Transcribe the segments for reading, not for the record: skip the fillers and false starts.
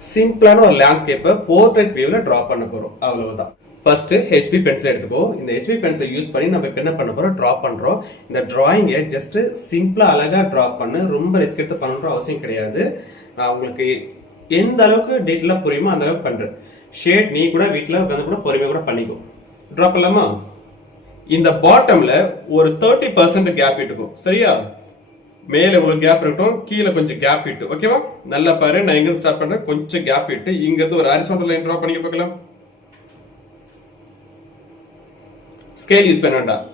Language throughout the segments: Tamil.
சிம்பிளான ஒரு லேண்ட்ஸ்கேப்பை போர்ட்ரேட் வியூல டிரா பண்ண போறோம், அவ்வளவுதான். ஃபர்ஸ்ட் ஹெச்பி பென்சில் எடுத்துக்கோ. இந்த ஹெச்பி பென்சில் யூஸ் பண்ணி நம்ம இப்ப என்ன பண்ண போறோம், டிரா பண்றோம். இந்த டிராயிங்கை ஜஸ்ட் சிம்பிளா அழகா டிரா பண்ணு, ரொம்ப ரிஸ்க் எடுத்து பண்ணணுன்ற அவசியம் கிடையாது. நான் உங்களுக்கு எந்த அளவுக்கு டீட்டெயிலா புரியுமோ அந்த அளவுக்கு பண்றேன். ஷேட் நீ கூட வீட்டுல உட்காந்து கூட பொறுமையா கூட பண்ணிக்கோ. டிரா பண்ணலாமா? இந்த பாட்டம்ல ஒரு 30% கேப் இட்டுக்கும், சரியா? மேல இவ்வளவு கேப் இருக்கட்டும், கீழே கொஞ்சம் கேப் இட்டு, ஓகேவா? நல்லா பாரு, நான் எங்க ஸ்டார்ட் பண்றேன், கொஞ்சம் கேப் இட்டு இங்க இருந்து ஒரு ஹாரிசான்டல் லைன் டிரா பண்ணிக்க பார்க்கலாம். ஸ்கேல் யூஸ் பண்ண வேண்டாம்,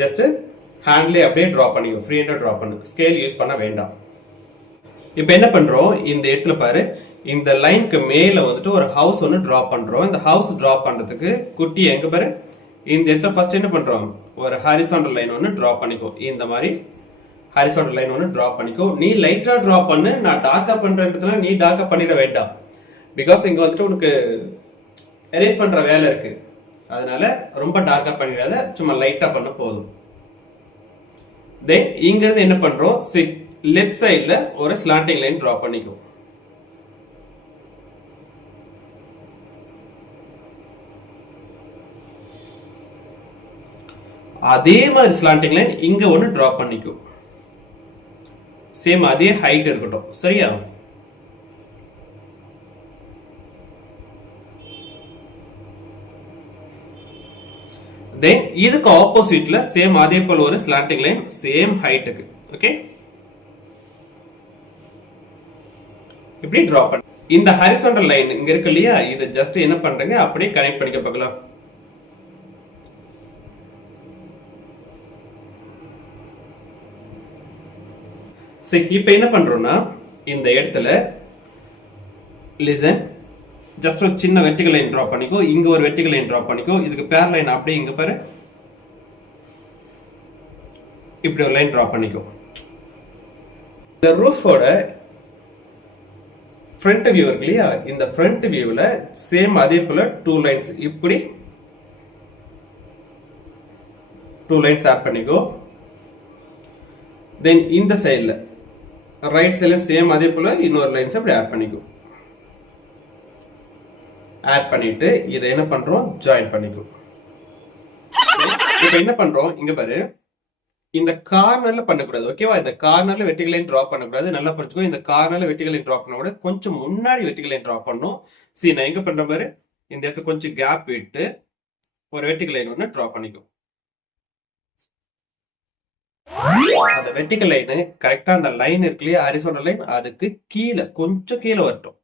ஜஸ்ட் ஹேண்ட்லயே அப்படியே டிரா பண்ணிக்கோ, ஃப்ரீ ஹேண்டா டிரா பண்ணு, ஸ்கேல் யூஸ் பண்ண வேண்டாம். இப்போ என்ன பண்றோம், இந்த இடத்துல பாரு, இந்த லைனுக்கு மேல வந்துட்டு ஒரு ஹவுஸ் ஒன்று டிரா பண்றோம். இந்த ஹவுஸ் டிரா பண்றதுக்கு குட்டி எங்க பாரு, இந்த இடத்துல ஃபர்ஸ்ட் என்ன பண்றோம், ஒரு ஹாரிசான்டல் லைன் ஒன்று டிரா பண்ணிக்கோ. இந்த மாதிரி ஹாரிசான்டல் லைன் ஒன்று டிரா பண்ணிக்கோ. நீ லைட்டா டிரா பண்ணு, நான் டார்க்கா பண்றதுனால நீ டார்க்கா பண்ணிட வேண்டாம். பிகாஸ் இங்க வந்துட்டு உனக்கு எரேஸ் பண்ற வேலை இருக்கு, அதனால ரொம்ப டார்க்கா பண்ணிடாத, சும்மா லைட்டா பண்ண போதும். தென் இங்க இருந்து என்ன பண்றோம், லெஃப்ட் சைட்ல ஒரு ஸ்லாண்டிங் லைன் டிரா பண்ணிக்கோ. அதே மாதிரி ஸ்லாண்டிங் லைன் இங்க ஒன்னு டிரா பண்ணிக்கோ. சேம் அதே ஹைட் இருக்கட்டும், சரியா? தென் இதுக்கு ஆப்போசிட்ல சேம் அதே போல ஒரு ஸ்லாண்டிங் லைன் சேம் ஹைட்டுக்கு, ஓகே? இப்படி டிரா பண்ண. இந்த ஹாரிசான்டல் லைன் இங்க இருக்கு இல்லையா, இதை ஜஸ்ட் என்ன பண்றீங்க, அப்படியே கனெக்ட் பண்ணிக்க பார்க்கலாம். சரி, இப்போ என்ன பண்றோம்னா, இந்த இடத்துல லிசன், ஜஸ்ட் ஒரு சின்ன வெர்டிகல் லைன் டிரா பண்ணிக்கோ. இங்க ஒரு வெர்டிகல் லைன் டிரா பண்ணிக்கோ. இதுக்கு பேர் லைன் அப்படியே இங்க பாரு, இப்படி ஒரு லைன் டிரா பண்ணிக்கோ. இந்த ரூஃபோட ஃப்ரண்ட் வியூ இருக்கு இல்லையா, இந்த ஃப்ரண்ட் வியூல சேம் அதே போல 2 லைன்ஸ், இப்படி 2 லைன்ஸ் ஆட் பண்ணிக்கோ. தென் இந்த சைடுல ரைட் சைடுல சேம் அதே போல இன்னொரு லைன்ஸ் அப்படி ஆட் பண்ணிக்கோ. ஆட் பண்ணிட்டு இதை என்ன பண்றோம், ஜாயின் பண்ணிக்கோ. இப்போ என்ன பண்றோம், இங்க பாரு, இந்த கார்னர்ல பண்ணக்கூடாது, ஓகேவா? இந்த கார்னர்ல வெர்டிகல் லைன் டிரா பண்ணக்கூடாது, நல்லா புரிஞ்சுக்கோ. இந்த கார்னர்ல வெர்டிகல் லைன் டிரா பண்ணக்கூடாது, கொஞ்சம் முன்னாடி வெர்டிகல் லைன் டிரா பண்ணணும். சரி, நான் எங்க பண்ற பாரு, இந்த இடத்துல கொஞ்சம் கேப் விட்டு ஒரு வெர்டிகல் லைன் ஒன்று டிரா பண்ணிக்கோ. அந்த வெர்டிகல் லைன் கரெக்டா அந்த லைன் இருக்கு இல்லையா, ஹாரிசான்டல் லைன், அதுக்கு கீழே கொஞ்சம் கீழே வரட்டும்.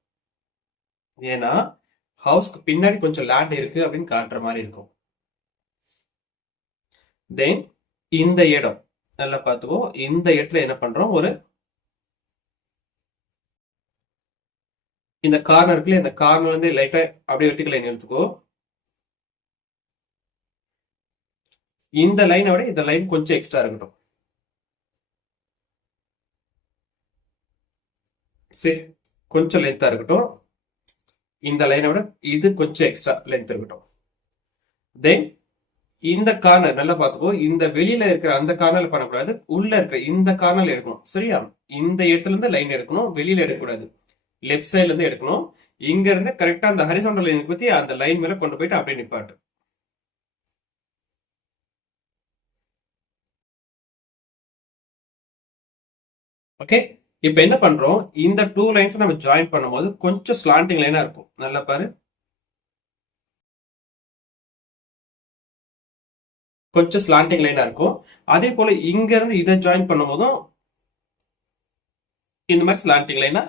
ஏன்னா ஹவுஸ்க்கு பின்னாடி கொஞ்சம் லேண்ட் இருக்கு அப்படின்னு காட்டுற மாதிரி இருக்கும். தென் இந்த இடம் நல்லா பார்த்துக்கோ. இந்த இடத்துல என்ன பண்றோம், ஒரு இந்த கார்னர் இருக்குல்ல, இந்த கார்னர் வந்து லைட்டா அப்படியே வெர்டிகல் லைன் எடுத்துக்கோ. இந்த லைனை விட இந்த லைன் கொஞ்சம் எக்ஸ்ட்ரா இருக்கட்டும். சரி, கொஞ்சம் லென்த்தா இருக்கட்டும். இந்த லைனை விட இது கொஞ்சம் எக்ஸ்ட்ரா லென்த் இருக்கட்டும். தென் இந்த கார்னர் நல்லா பார்த்துக்கோ. இந்த வெளியில இருக்கிற அந்த கார்னர்ல பண்ணக்கூடாது, உள்ள இருக்கிற இந்த கார்னர்ல எடுக்கணும், சரியா? இந்த இடத்துல இருந்து லைன் எடுக்கணும், வெளியில எடுக்கக்கூடாது, லெஃப்ட் சைட்ல இருந்து எடுக்கணும். இங்க இருந்து கரெக்டா அந்த ஹாரிசான்டல் லைன் பத்தி அந்த லைன் மேல கொண்டு போயிட்டு அப்படியே நிப்பாட்டு. ஓகே, இப்போ என்ன பண்றோம், இந்த 2 லைன்ஸ் நம்ம ஜாயின் பண்ணும்போது கொஞ்சம் ஸ்லாண்டிங் லைனா இருக்கும், நல்லா பாரு, கொஞ்சம் ஸ்லாண்டிங் லைனா இருக்கும். அதே போல இங்க இருந்து இதை ஜாயின் பண்ணும்போதும் இந்த மாதிரி ஸ்லாண்டிங் லைனா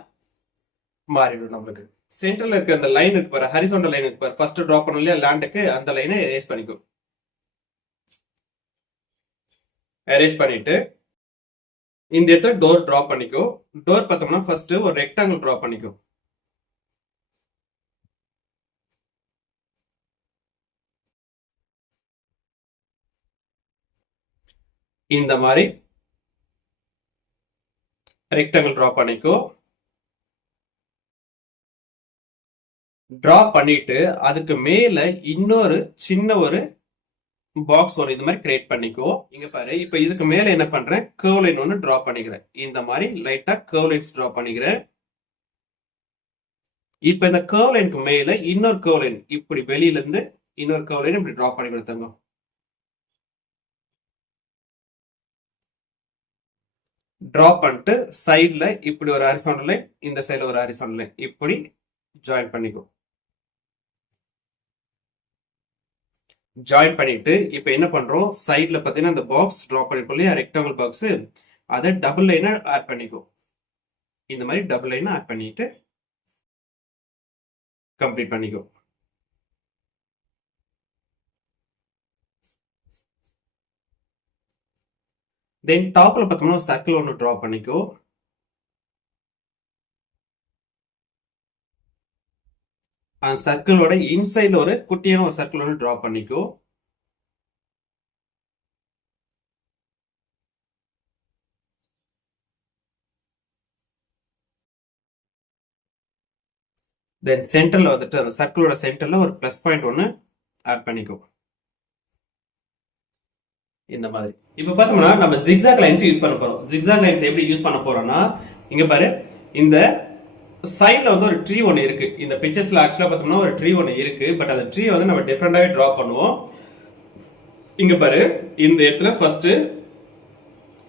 மாறிடும். நம்மளுக்கு சென்டர்ல இருக்க அந்த லைன் இருக்கு பாரு, ஹாரிசான்டல் லைன் இருக்கு பாரு, ஃபர்ஸ்ட் டிரா பண்ணோம் இல்லையா லேண்டுக்கு, அந்த லைனை எரேஸ் பண்ணிக்கோ. எரேஸ் பண்ணிட்டு இந்த இடத்துல டோர் டிரா பண்ணிக்கோ. டோர் பார்த்தோம்னா ஃபர்ஸ்ட் ஒரு ரெக்டாங்கிள் டிரா பண்ணிக்கோ. இந்த மாதிரி ரெக்டாங்கிள் டிரா பண்ணிக்கோ. டிரா பண்ணிட்டு அதுக்கு மேல இன்னொரு சின்ன ஒரு பாக்ஸ் ஒன்று இந்த மாதிரி கிரியேட் பண்ணிக்கோ. இங்க பாரு, இப்ப இதுக்கு மேல என்ன பண்றேன், கர்வ் லைன் ஒன்று டிரா பண்ணிக்கிறேன். இந்த மாதிரி லைட்டா கர்வ் லைன்ஸ் டிரா பண்ணிக்கிறேன். இப்ப இந்த கர்வ் லைனுக்கு மேல இன்னொரு கர்வ் லைன் இப்படி வெளியில இருந்து இன்னொரு கர்வ் லைன் இப்படி டிரா பண்ணி கொடுத்தாங்க. டிரா பண்ணிட்டு சைட்ல இப்படி ஒரு ஹாரிசான்டல் லைன், இந்த சைடுல ஒரு ஹாரிசான்டல் லைன் இப்படி ஜாயின் பண்ணிக்கோ. ஜாயின் பண்ணிட்டு இப்ப என்ன பண்றோம், சைட்ல பாத்தீங்கன்னா இந்த பாக்ஸ் டிரா பண்ணிருக்கோம் இல்லையா, ரெக்டாங்கிள் பாக்ஸ், அதை டபுள் லைனா ஆட் பண்ணிக்கோ. இந்த மாதிரி டபுள் லைனா ஆட் பண்ணிட்டு கம்ப்ளீட் பண்ணிக்கோ. தென் டாப்ல பார்த்தோம்னா சர்க்கிள் ஒன்று டிரா பண்ணிக்கோ. அந்த சர்க்கிளோட இன்சைட்ல ஒரு குட்டியான ஒரு சர்க்கிள் ஒன்று டிரா பண்ணிக்கோ. தென் சென்டர்ல வந்துட்டு அந்த சர்க்கிளோட சென்டர்ல ஒரு பிளஸ் பாயிண்ட் ஒன்று ஆட் பண்ணிக்கோ. இந்த மாதிரி இப்ப பார்த்தோம்னா நம்ம ஜிக்ஸாக் லைன்ஸ் யூஸ் பண்ண போறோம். ஜிக்ஸாக் லைன்ஸ் எப்படி யூஸ் பண்ண போறோம்னா, இங்க பாரு, இந்த சைட்ல வந்து ஒரு ட்ரீ ஒன்று இருக்கு. இந்த பிக்சர்ஸ்ல ஆக்சுவலா பார்த்தோம்னா ஒரு ட்ரீ ஒன்று இருக்கு. பட் அந்த ட்ரீ வந்து நம்ம டிஃப்ரெண்டாவே டிரா பண்ணுவோம். இங்க பாரு, இந்த இடத்துல ஃபர்ஸ்ட்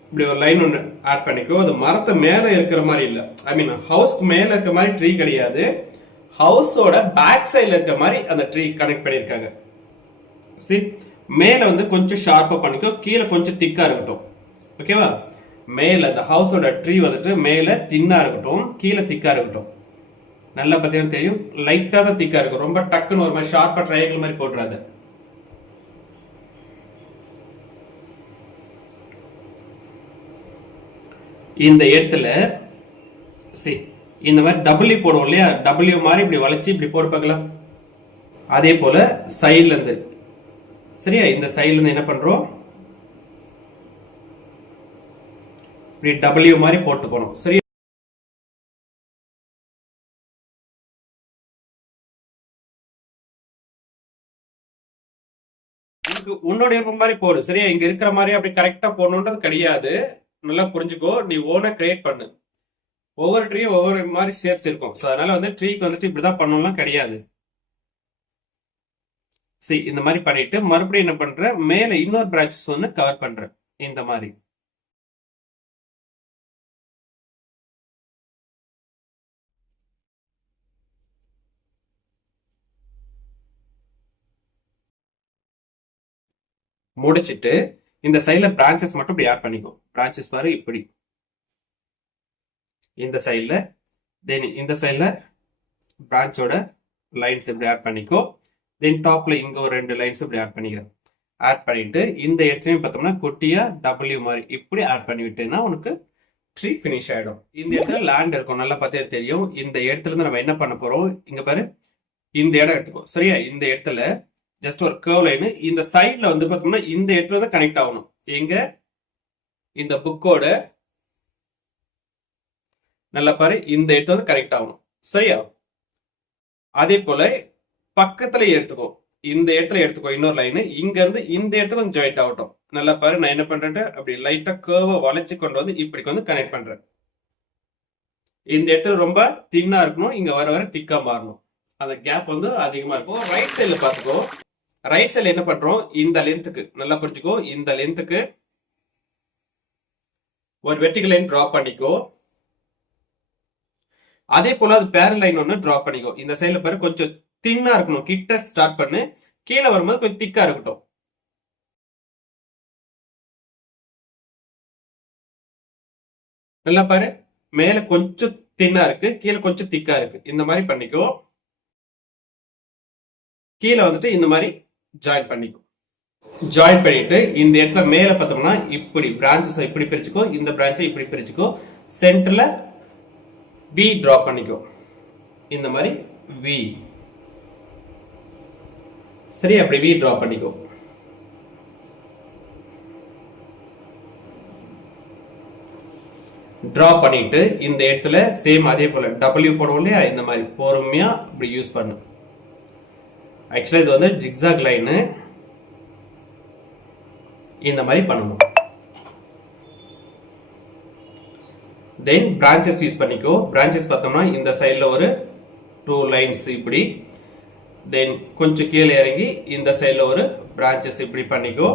இப்படி ஒரு லைன் ஒன்று ஆட் பண்ணிக்கோ. அது மரத்து மேல இருக்கிற மாதிரி இல்ல, ஐ மீன் ஹவுஸ்க்கு மேல இருக்கிற மாதிரி ட்ரீ கிடையாது, ஹவுஸோட பேக் சைட்ல இருக்கிற மாதிரி அந்த ட்ரீ கனெக்ட் பண்ணிருக்காங்க. சரி, மேல வந்து கொஞ்சம் ஷார்ப்பா பண்ணிக்கோ, கீழே கொஞ்சம் திக்கா இருக்கட்டும். ஓகேவா? மேல அந்த ஹவுஸோட ட்ரீ வந்துட்டு மேல தின்னா இருக்கட்டும், கீழே திக்கா இருக்கட்டும். நல்லா பார்த்தீங்கன்னா தெரியும், லைட்டா தான் திக்கா இருக்கும். ரொம்ப டக்குன்னு ஒரு மாதிரி ஷார்ப்பா ட்ரையாங்கிள் மாதிரி போட்டுறாது. இந்த இடத்துல சி இந்த மாதிரி டபிள்யூ போடுவோம் இல்லையா, டபிள்யூ மாதிரி இப்படி வளைச்சு இப்படி போட்டு பார்க்கலாம். அதே போல சைட்ல இருந்து, சரியா, இந்த சைட்ல இருந்து என்ன பண்றோம், இப்படி டபிள்யூ மாதிரி போட்டு போனோம். சரி, உன்னோட விருப்பம் மாதிரி போடு. சரியா, இங்க இருக்கிற மாதிரி அப்படி கரெக்டா போடணுன்றது கிடையாது. நல்லா புரிஞ்சுக்கோ, நீ ஓனா கிரியேட் பண்ணு. ஒவ்வொரு ட்ரீயும் ஒவ்வொரு மாதிரி ஷேப்ஸ் இருக்கும். ஸோ அதனால வந்து ட்ரீக்கு வந்துட்டு இப்படிதான் பண்ணணும்லாம் கிடையாது. சரி, இந்த மாதிரி பண்ணிட்டு மறுபடியும் என்ன பண்ற, மேல இன்னொரு பிரான்ச்சஸ் ஒன்று கவர் பண்ற. இந்த மாதிரி முடிச்சிட்டு இந்த சைட்ல பிரான்ச்சஸ் மட்டும் இப்படி ஆட் பண்ணிக்கோ. பிரான்ச்சஸ் பாரு இப்படி இந்த சைட்ல, தென் இந்த சைட்ல பிரான்ச்சோட லைன்ஸ் இப்படி ஆட் பண்ணிக்கோ. தென் டாப்ல இங்க ஒரு 2 லைன்ஸ் இப்படி ஆட் பண்ணிக்கிறேன். ஆட் பண்ணிட்டு இந்த இடத்துலயும் பார்த்தோம்னா குட்டியா டபிள்யூ மாதிரி இப்படி ஆட் பண்ணி விட்டேன்னா உனக்கு ட்ரீ ஃபினிஷ் ஆயிடும். இந்த இடத்துல லேண்ட் இருக்கும், நல்லா பார்த்தே தெரியும். இந்த இடத்துல இருந்து நம்ம என்ன பண்ண போறோம், இங்க பாரு, இந்த இடம் எடுத்துக்கோ. சரியா, இந்த இடத்துல ஜஸ்ட் ஒரு கர்வ் லைன் இந்த சைட்ல வந்து பார்த்தோம்னா இந்த இடத்துல தான் கனெக்ட் ஆகணும். எங்க, இந்த புக்கோட நல்லா பாரு, இந்த இடத்துல வந்து கனெக்ட் ஆகணும். சரியா, அதே போல பக்கத்துல எடுத்துக்கோ, இந்த இடத்துல எடுத்துக்கோ இன்னொரு லைன், இங்க இருந்து இந்த இடத்துல கொஞ்சம் ஜாயிண்ட் ஆகட்டும். நல்லா பாரு, நான் என்ன பண்றேன், அப்படி லைட்டா கர்வ வளைச்சு கொண்டு வந்து இப்படி வந்து கனெக்ட் பண்றேன். இந்த இடத்துல ரொம்ப தின்னா இருக்கணும், இங்க வர வர திக்கா மாறணும். அந்த கேப் வந்து அதிகமா இருக்கும். ரைட் சைட்ல பாத்துக்கோ, ரைட் சைட்ல என்ன பண்றோம், இந்த லென்த்துக்கு நல்லா புரிஞ்சுக்கோ, இந்த லென்த்துக்கு ஒரு வெர்டிகல் லைன் டிரா பண்ணிக்கோ. அதே போல அது பேரல் லைன் ஒன்று டிரா பண்ணிக்கோ. இந்த சைட்ல பாரு, கொஞ்சம் தின்னா இருக்கணும், கிட்ட ஸ்டார்ட் பண்ணு, கீழே வரும்போது கொஞ்சம் திக்கா இருக்கட்டும். நல்லா பாரு, மேல கொஞ்சம் தின்னா இருக்கு, கீழே கொஞ்சம் திக்கா இருக்கு. இந்த மாதிரி பண்ணிக்கோ. கீழே வந்துட்டு இந்த மாதிரி ஜாயின் பண்ணிக்கோ. ஜாயின் பண்ணிட்டு இந்த இடத்துல மேல பார்த்தோம்னா இப்படி பிரான்ச்சஸ் இப்படி பிரிச்சுக்கோ, இந்த பிரான்ச்சை இப்படி பிரிச்சுக்கோ. சென்டர்ல வி டிரா பண்ணிக்கோ, இந்த மாதிரி வி. சரி, அப்படி வி டிரா பண்ணிக்கோ. டிரா பண்ணிட்டு இந்த இடத்துல சேம் அதே போல டபிள்யூ போடுவோம் இல்லையா, இந்த மாதிரி பொறுமையா இப்படி யூஸ் பண்ணு. ஆக்சுவலா இது வந்து ஜிக்ஸாக் லைனு, இந்த மாதிரி பண்ணணும். தென் பிரான்ச்சஸ் யூஸ் பண்ணிக்கோ. பிரான்ச்சஸ் பார்த்தோம்னா இந்த சைட்ல ஒரு 2 லைன்ஸ் இப்படி. தென் கொஞ்சம் கீழே இறங்கி இந்த சைடில் ஒரு பிரான்ச்சஸ் இப்படி பண்ணிக்கோ.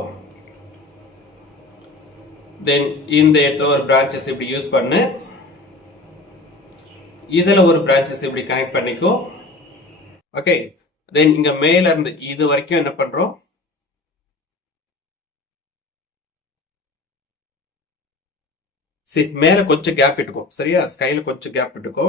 தென் இந்த இடத்துல ஒரு பிரான்ச்சஸ் இப்படி யூஸ் பண்ணு. இதில் ஒரு பிரான்ச்சஸ் இப்படி கனெக்ட் பண்ணிக்கோ. ஓகே, தென் இங்க மேல இருந்து இது வரைக்கும் என்ன பண்றோம், சரி மேல கொஞ்சம் கேப் விட்டுக்கோ. சரியா, ஸ்கைல கொஞ்சம் கேப் விட்டுக்கோ.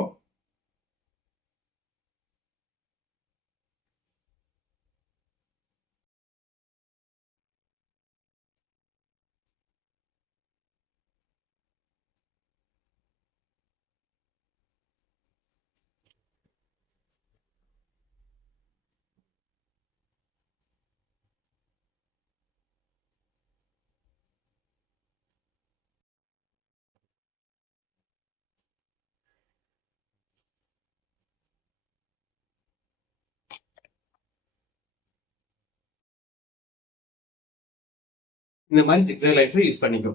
இந்த மாதிரி ஜிக்ஸாக் லைன்ஸ் யூஸ் பண்ணிக்கோ.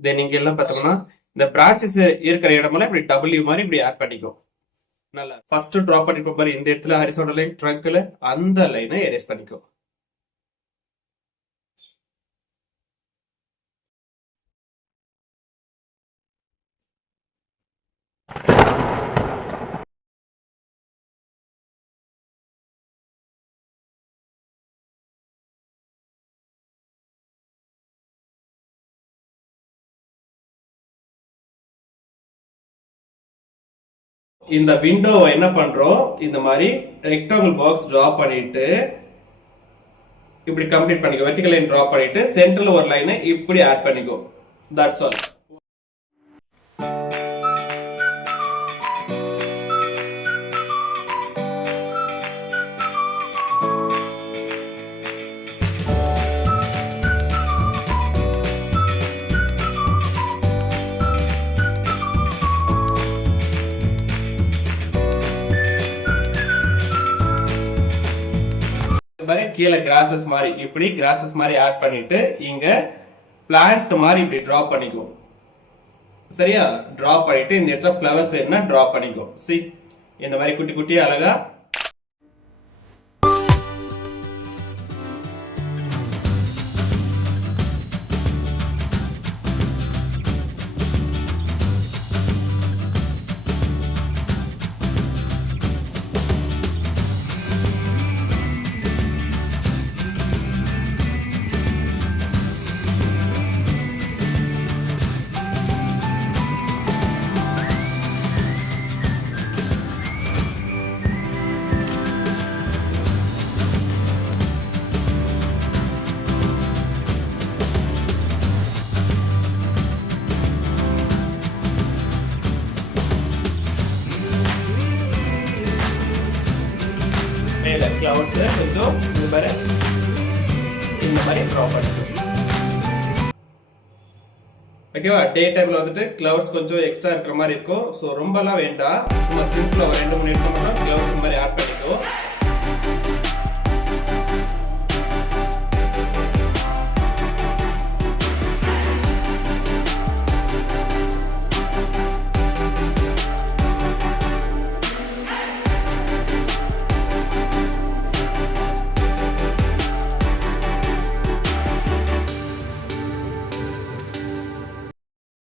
தென் இங்க எல்லாம் பார்த்தோம்னா இந்த பிரான்ச்சஸ் இருக்கிற இடமெல்லாம் இப்படி டபிள்யூ மாதிரி இப்படி ஆட் பண்ணிக்கோ. நல்லா ஃபர்ஸ்ட் டிராப் பண்ணிருப்ப மாதிரி இந்த இடத்துல ஹரிசாண்டல் லைன் ட்ரங்க்ல அந்த லைனை எரேஸ் பண்ணிக்கோ. இந்த விண்டோவை என்ன பண்றோம், இந்த மாதிரி ரெக்டாங்கிள் பாக்ஸ் டிரா பண்ணிட்டு இப்படி கம்ப்ளீட் பண்ணிக்கோ. வெர்டிகல் லைன் டிரா பண்ணிட்டு சென்டர்ல ஒரு லைனை இப்படி ஆட் பண்ணிக்கோ. That's all. கீழே கிராசஸ் மாதிரி இப்படி கிராசஸ் மாதிரி ஆட் பண்ணிட்டு இங்க பிளான்ட் மாதிரி இப்படி டிரா பண்ணிக்கோ. சரியா, டிரா பண்ணிட்டு இந்த இடத்துல ஃப்ளவர்ஸ் வேணும்னா டிரா பண்ணிக்கோ. சி இந்த மாதிரி குட்டி குட்டி அழகா கிளவுட்ஸ் கொஞ்சம் இந்த மாதிரி ட்ரா பண்ணிக்கோ. ஓகேவா, டே டைம்ல வந்துட்டு கிளவுட்ஸ் கொஞ்சம் எக்ஸ்ட்ரா இருக்கிற மாதிரி இருக்கும். ஸோ ரொம்பலாம் வேண்டாம், சும்மா சிம்பிளா ஒரு 2-3 நிமிஷம் மட்டும் கிளவுட்ஸ் இந்த மாதிரி ஆட் பண்ணிக்கோ.